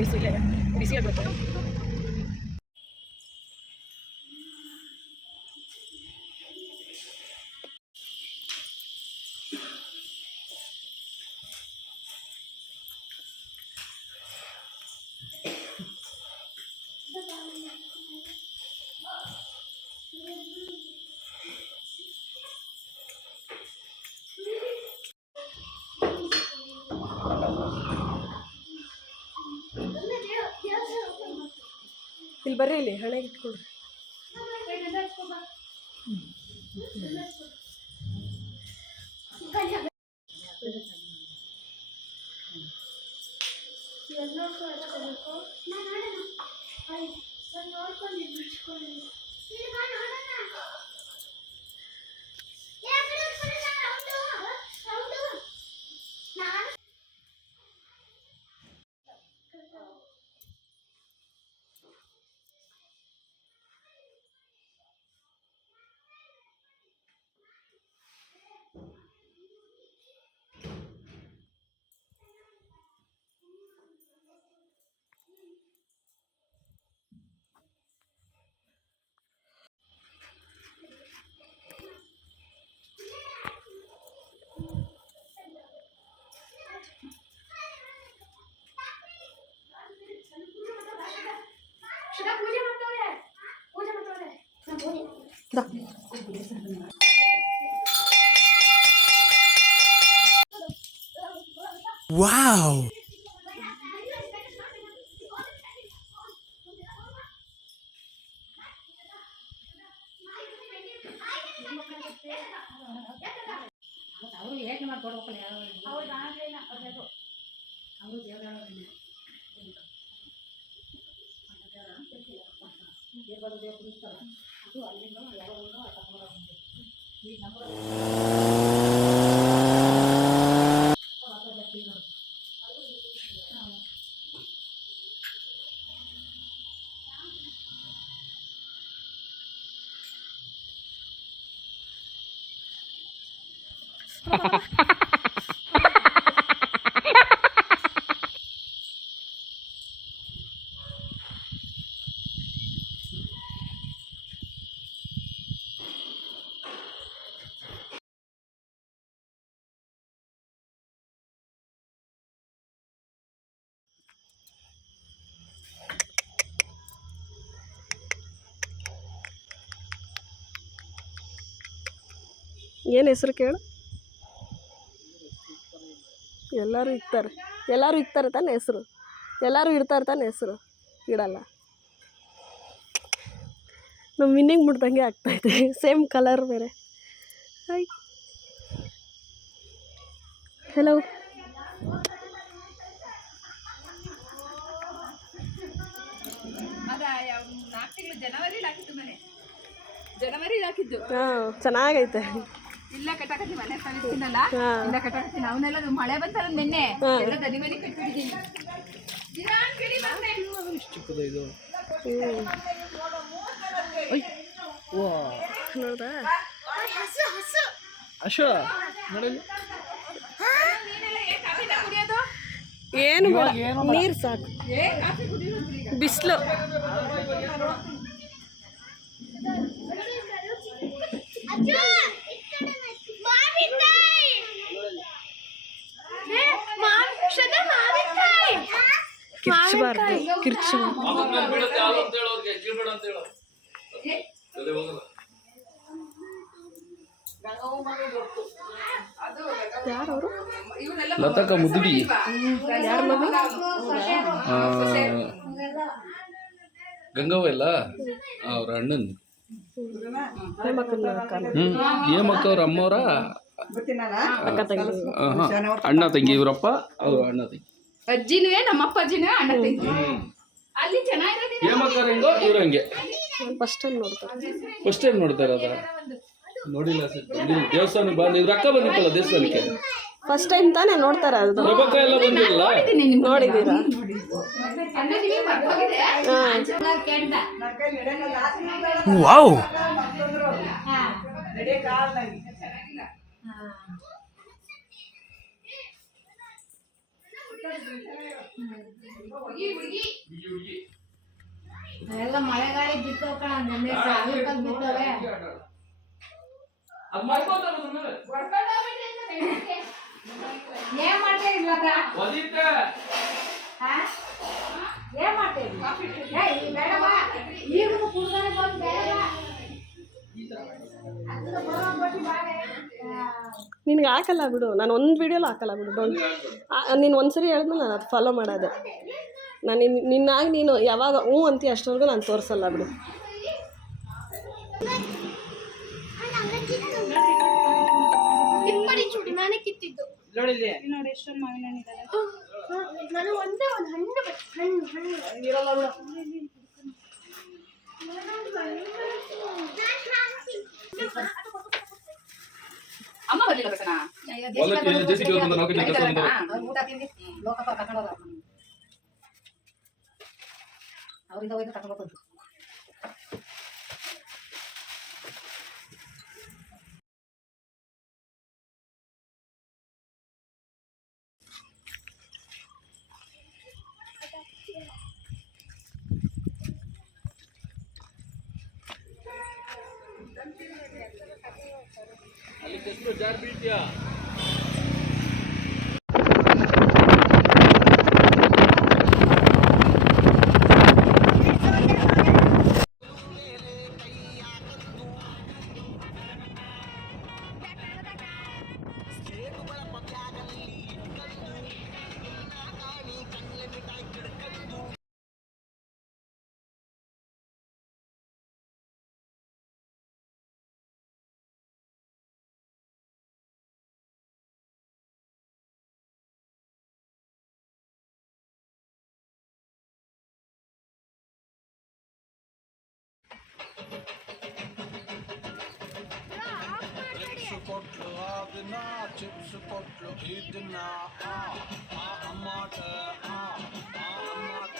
isunya ya. Isinya gue tahu. ಇಲ್ಲಿ ಬರ್ರಿ ಇಲ್ಲಿ ಹಣೆಗೆ ಇಟ್ಕೊಳ್ರಿ. Wow! ಏನು ಹೆಸರು ಕೇಳು? ಎಲ್ಲರೂ ಇಕ್ತಾರೆ ಎಲ್ಲರೂ ಇಕ್ತಾರೆ ತಾನೆ ಹೆಸರು. ಎಲ್ಲರೂ ಇಡ್ತಾರೆ ತಾನೆ ಹೆಸರು. ಇಡಲ್ಲ. ನಮ್ಮ ಮಿನ್ನಿಂಗ್ ಮುಟ್ದಂಗೆ ಆಗ್ತೈತೆ ಸೇಮ್ ಕಲರ್ ಬೇರೆ. ಹಾಯ್ ಹಲೋ ಹಾಂ ಚೆನ್ನಾಗೈತೆ. ಇಲ್ಲ ಕಟ್ಟಾಕತ್ತಿ ಮನೆ ಇಲ್ಲ ಕಟ್ಟಾಕತ್ತೀನಿ ಅವನ್ನೆಲ್ಲ ಮಳೆ ಬಂತಲ್ಲ ನಿನ್ನೆ. ಎಲ್ಲ ದನಿ ಮನೆ ಕಟ್ಬಿಟ್ಟಿದ್ದೀನಿ ಅಶ ಏನ್ ಕಾಫಿನ ಕುಡಿಯೋದು ಏನು ನೀರ್ ಸಾಕು. ಏ ಕಾಫಿ ಕುಡಿಯೋದು ಈಗ ಬಿಸಿಲು ಕಿರ್ಚಬಾರ್ದು ಕಿರ್ಚಬಾರ್ದು. ಯಾರವರು? ಲತಕ ಮುದುಡಿ. ಯಾರ ಮಗು? ಗಂಗವ್ವ ಇಲ್ಲ ಅವ್ರ ಅಣ್ಣನ್ ಹ್ಞೂ ಅಕ್ಕನ ಹ್ಮ್ ಏಮಕ್ಕ ಅವ್ರ ಅಮ್ಮವ್ರ? ಅಣ್ಣ ತಂಗಿ ಇವರಪ್ಪ ಅವರು ಅಣ್ಣ ತಂಗಿ ಅಜ್ಜಿನೂ ನಮ್ಮಪ್ಪ ಅಜ್ಜಿನೂ ಅಣ್ಣ ತಂಗಿ ಅಲ್ಲಿ ಹೆಂಗೋ ಇವ್ರ ಹಂಗೆ ಫಸ್ಟ್ ಟೈಮ್ ನೋಡ್ತಾರೆ ಫಸ್ಟ್ ಟೈಮ್ ನೋಡ್ತಾರ ಅದ ನೋಡಿಲ್ಲ ಸರ್ ನೀವು ದೇವಸ್ಥಾನ ಬಂದು ರೊಕ್ಕ ಅಕ್ಕ ಬಂದಿತ್ತಲ್ಲ ದೇವಸ್ಥಾನಕ್ಕೆ ಫಸ್ಟ್ ಟೈಮ್ ತಾನೇ ನೋಡ್ತಾರೆ ಅದು ಪ್ರಭಕ್ಕ ಎಲ್ಲ ಬಂದಿಲ್ಲ ನೋಡಿದ್ದೀರಾ ವಾವ್ ಎಲ್ಲ ಮಳೆಗಾಳಿ ಬಿತ್ತವ ಕಣ ನೆನ್ನೆ ಸಾಯಂಕಾಲ ಬಿತ್ತವೆ ಅದ್ ಮಾಡ್ಕೋತಾರ ಅದನ್ನ. ಏನ್ ಮಾಡ್ತಾ ಇರ್ಲಕ್ಕ ಒದಿತೆ. ಹಾ? ಏನ್ ಮಾಡ್ತಾ ಇದ್ರಿ? ಏ ಈ ಬೇಡವ ಈಗಲೂ ಕುಡ್ದಾನೆ ಬಂದ್ ಬೇಡ ನಿನ್ಗೆ ಹಾಕಲ್ಲ ಬಿಡು. ನಾನು ಒಂದು ವೀಡಿಯೋಲು ಹಾಕಲ್ಲ ಬಿಡು. ಡೋಂಟ್ ನೀನು ಒಂದ್ಸರಿ ಹೇಳಿದ್ಮೇಲೆ ನಾನು ಅದು ಫಾಲೋ ಮಾಡೋದು. ನಾನು ನಿನ್ನ ನಿನ್ನಾಗಿ ನೀನು ಯಾವಾಗ ಹ್ಞೂ ಅಂತೀಯ ಅಷ್ಟವರೆಗೂ ನಾನು ತೋರಿಸಲ್ಲ ಬಿಡು. ಚೂಡಿ ನಾನೇ ಕಿತ್ತಿದ್ದು ನಾನು ಒಂದೇ ಒಂದು ಹಣ್ಣು ಬಟ್- ಹಣ್ಣು ಹಣ್ಣು ಅಮ್ಮ ಬರ್ಲಿಲ್ಲ ಬೇಕಣ್ಣ ಹೊಲಕ್ಕೆ ಜೆಸಿಬಿ ಅವ್ರು ಬಂದು ನಾಲ್ಕು ಜನ ಕೆಲಸ ಮಾಡ್ತಾರೆ. ಊಟ ತಿಂಡಿ ಲೋಕಪ್ಪ ಕರ್ಕೊಂಡೋದ ಅವರಿಂದ ಹೋಯ್ತು ಕರ್ಕೊಂಡು ಬಂದು તો ચાર બી ત્યાં ಕೊಟ್ಲು ಆ ದಿನ ಚಿಪ್ಸ್ ಕೊಟ್ಲು ಈ ದಿನ ಆ ಆ ಅಮ್ಮಾಟ ಆ ಆ ಅಮ್ಮಾಟ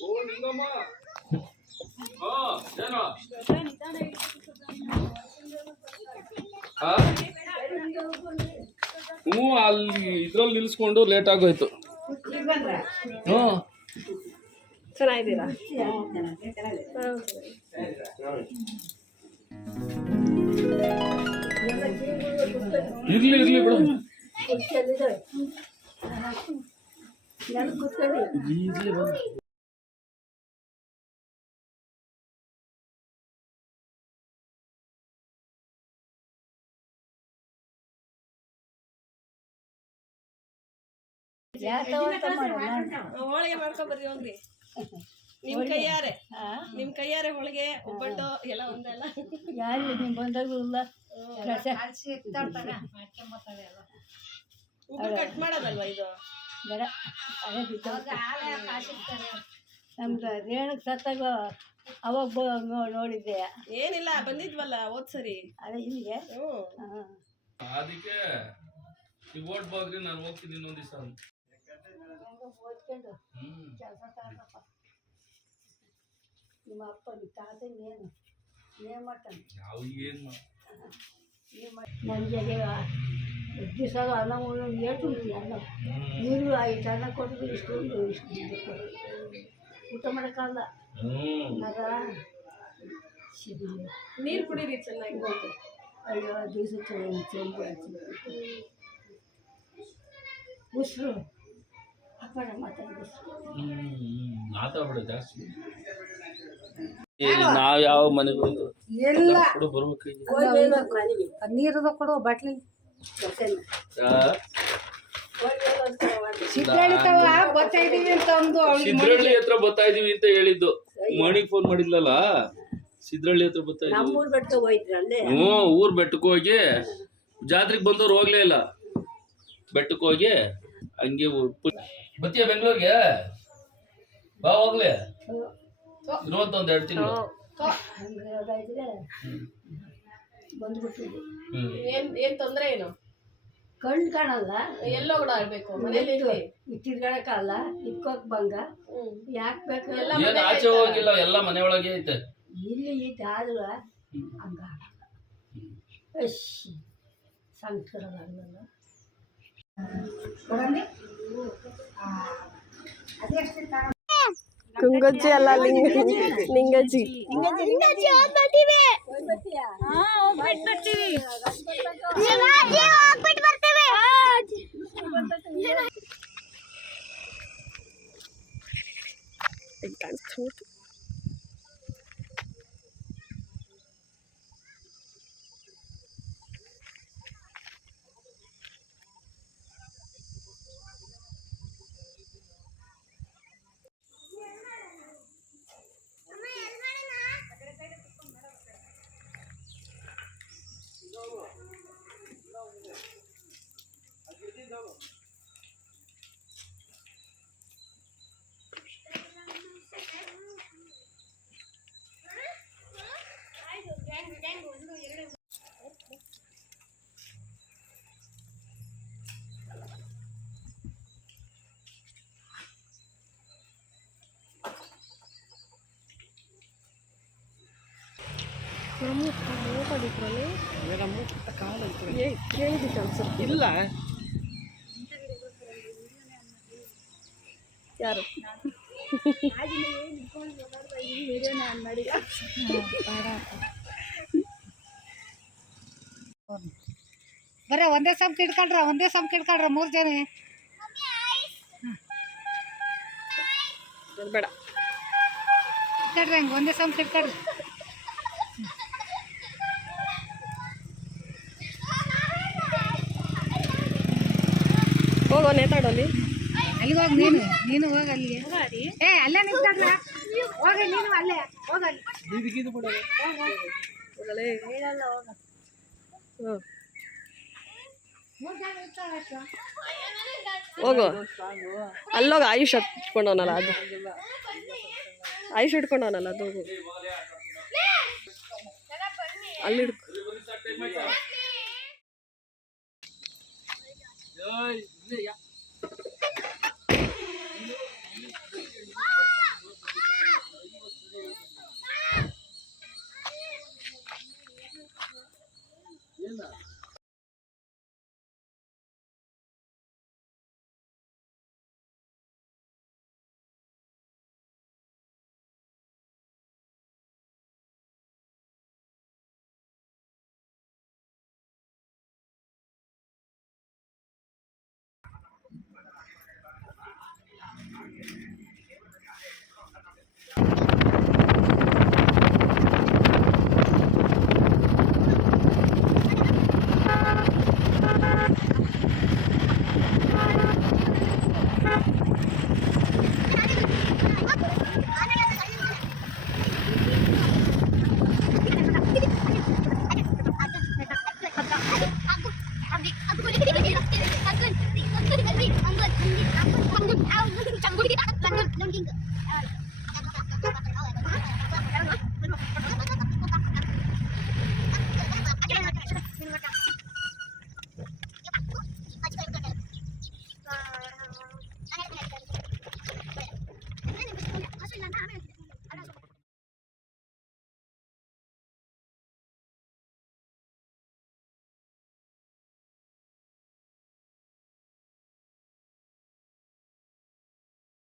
ಓ ನಿಂಗಮ್ಮ ಹಾ ಏನೋ ಆ? ಹ್ಞೂ ಅಲ್ಲಿ ಇದ್ರಲ್ಲಿ ನಿಲ್ಸ್ಕೊಂಡು ಲೇಟ್ ಆಗೋಯ್ತು ಈಗ ಬಂದ್ರ ಹ್ಞೂ ಚೆನ್ನಾಗಿದ್ದೀರಾ? ಇರ್ಲಿ ಇರ್ಲಿ ಬಿಡು. ಇರ್ಲಿ. ಹೋಳಿಗೆ ಮಾಡ್ಕೊಬರ್ರಿ ಹೋಗ್ರಿ. ನಿಮ್ಮ ಕೈಯಾರೆ. ನಿಮ್ಮ ಕೈಯಾರೆ ಹೋಳಿಗೆ ಒಬ್ಬಟ್ಟು ಎಲ್ಲ ಒಂದಲ್ಲ. ಯಾರು ನೀವು ಬಂದಾಗ ಉಗುರು ಕಟ್ ಮಾಡೋದಲ್ವಾ ಇದು? ಬೇಡ. ಅದೇ ನಮ್ದು ರೇಣುಗೆ ಸತ್ತಾಗ ಅವಾಗ ನೋಡಿದ್ದೆ. ಏನಿಲ್ಲ ಬಂದಿದ್ವಲ್ಲ ಹೋದ್ ಸರಿ. ಅದೇ ಇಲ್ಲಿಗೆ? ಅದಕ್ಕೆ ನೀವು ಓಟ್ ಬಾಗ್ರಿ ನಾನು ಹೋಗ್ತೀನಿ ಇನ್ನೊಂದು ದಿವಸ ಓದ್ಕೊಂಡು ಕೆಲಸ ತಗೊಂಡಪ್ಪ ನಿಮ್ಮ ಅಪ್ಪ ನಿಮ್ಮ ತಾತ ಏನು ಏನು ಮಾಡ್ತಾನೆ? ಯಾವ ಏನ್ ಮಾ- ನಮ್ಮ ಜೊತೆ ದಿವಸ ಅನ್ನ ಉಣ್ಣು ಏಟು ಉಂಟು ಅನ್ನ? ನೀರು ಐದು ಅನ್ನ ಕೊಟ್ಟು ಇಷ್ಟು ಉಂಟು ಇಷ್ಟು ಊಟ ಮಾಡೋಕ್ಕಲ್ಲ ಸಿಡಿ ನೀರು ಕುಡೀರಿ ಚೆನ್ನಾಗಿ. ಅಯ್ಯೋ ದಿವಸಕ್ಕೆ ಉಸಿರು. ಮಾತಾಡ್ಬಿಡು ಜಾಸ್ತಿ. ನಾವ್ ಯಾವ ಮನೆಗೆ ಹೋದ್ರು ಎಲ್ಲ ಕೊಡು ಬರ್ಬೇಕು ನೀರದ ಕೊಡು ಬಾಟ್ಲಿ. ಸಿದ್ರಳ್ಳಿ ಹತ್ರ ಬರ್ತಾ ಇದೀವಿ ಅಂತ ಹೇಳಿದ್ದು. ಮಣಿಗ್ ಫೋನ್ ಮಾಡಿದ್ಲಲ್ಲ? ಸಿದ್ರಳ್ಳಿ ಹತ್ರ ಬರ್ತಾ ಇದ್ದೀವಿ ನಮ್ಮೂರು ಬೆಟ್ಟ ಹೋಯ್ತ್ರಿ ಹ್ಞೂ ಊರ್ ಬೆಟ್ಟಕ್ಕೆ ಹೋಗಿ. ಜಾತ್ರೆಗೆ ಬಂದವ್ರು ಹೋಗ್ಲೇ ಇಲ್ಲ. ಬೆಟ್ಟಕ್ಕೆ ಹೋಗಿ ಹಂಗೆ ಬತ್ತೀಯ ಬೆಂಗಳೂರಿಗೆ? ಬಾ ಹೋಗ್ಲಿ. ಇರುವಂತ ಒಂದ್ ಎರಡು ತಿಂಗಳು. ಹ್ಮ್. ಏನ್ ಏನ್ ತೊಂದ್ರೆ ಏನು? ಕಣ್ಣು ಕಾಣಲ್ಲ. ಎಲ್ಲೋ ಓಡಾಡ್ಬೇಕು ಮನೇಲಿ ತಿರ್ಗಾಡಕ್ಕಲ್ಲ ಇಕ್ಕೋಕ್ ಬಂಗ. ಯಾಕೆ ಬೇಕು? ಎಲ್ಲ ಏನ್ ಆಚೆ ಹೋಗಿಲ್ಲ ಎಲ್ಲ ಮನೆ ಒಳಗೆ ಐತೆ. ಇಲ್ಲಿ ಐತೆ ಆದ್ರೆ ಹಂಗ చూడండి కుంగొచ్చి అలా లింగ లింగజీ లింగజీ ಹೋಗ್ಬಿಟ್ಟಿವಿ ಹಾ ಹೋಗ್ಬಿಟ್ಟು ಬರ್ತೀವಿ ಶಿವಾಜಿ ಹೋಗ್ಬಿಟ್ಟು ಬರ್ತೀವಿ ಕಾಣಿಸ್ತಾ ಇಲ್ಲ ಯಾರು ಬರೇ ಒಂದೇ ಸಮ್ ಕಿಡ್ಕೊಂಡ್ರ ಒಂದೇ ಸಮ್ ಕಿಡ್ಕೊಂಡ್ರ ಮೂರು ಜನ. ಬೇಡ. ಕಡ್ರಿ ಹಂಗೆ ಒಂದೇ ಸಮ್ ಇಟ್ಕೊಳ್ರಿ ಹೋಗೋ ನೇತಾಡೋಲಿ ಅಲ್ಲಿಗೆ ಹೋಗಿ ನೀನು ನೀನು ಹೋಗಿ ಅಲ್ಲಿಗೆ. ಏ ಅಲ್ಲೇ ನಿಂತಾಗ ಹೋಗಿ ನೀನು ಅಲ್ಲೇ ಹೋಗಲ್ಲಿ ಹೋಗು. ಅಲ್ಲೋಗ ಆಯುಷ್ ಹತ್ಕೊಂಡವನಲ್ಲ ಅದು. ಆಯುಷ್ ಹಿಡ್ಕೊಂಡವನಲ್ಲ ಅದು ಹೋಗು. ಅಲ್ಲಿ ಹಿಡ್ಕೊ. Yeah.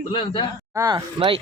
ಇಲ್ಲ ಅಂತ ಹಾಂ ಬಾಯ್